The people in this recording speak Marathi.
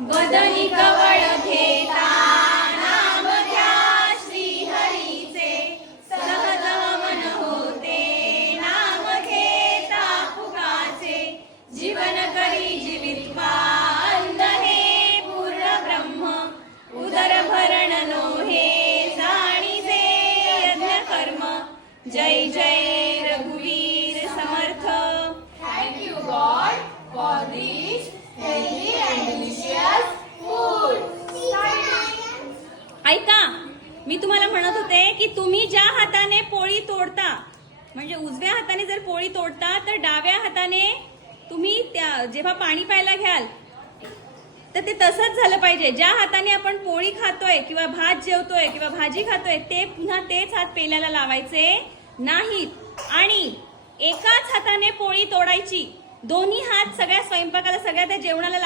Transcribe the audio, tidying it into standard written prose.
वदनी कवळ घेता नाम घ्या श्री हरीचे सहज मन होते नाम घेता फुकाचे जीवन करी जीवित्वा अंध हे पूर्ण ब्रह्म उदर भरण नोहे जाणीजे यज्ञ कर्म जय जय रघुवीर समर्थ. Thank you God for this healthy and delicious food. ऐका, मी तुम्हाला म्हणत होते की तुम्ही ज्या हाताने पोळी तोडता म्हणजे उजव्या हाताने जर पोळी तोडता तर डाव्या हाताने तुम्ही जेव्हा पाणी प्यायला घ्याल तर ते तसंच झालं पाहिजे. ज्या हाताने आपण पोळी खातोय किंवा भात जेवतोय किंवा भाजी खातोय ते पुन्हा तेच हात पेल्याला लावायचे नाहीत आणि एकाच हाताने पोळी तोडायची. दोन्ही हात सगळ्या स्वयंपाकाला सगळ्या त्या जेवणाला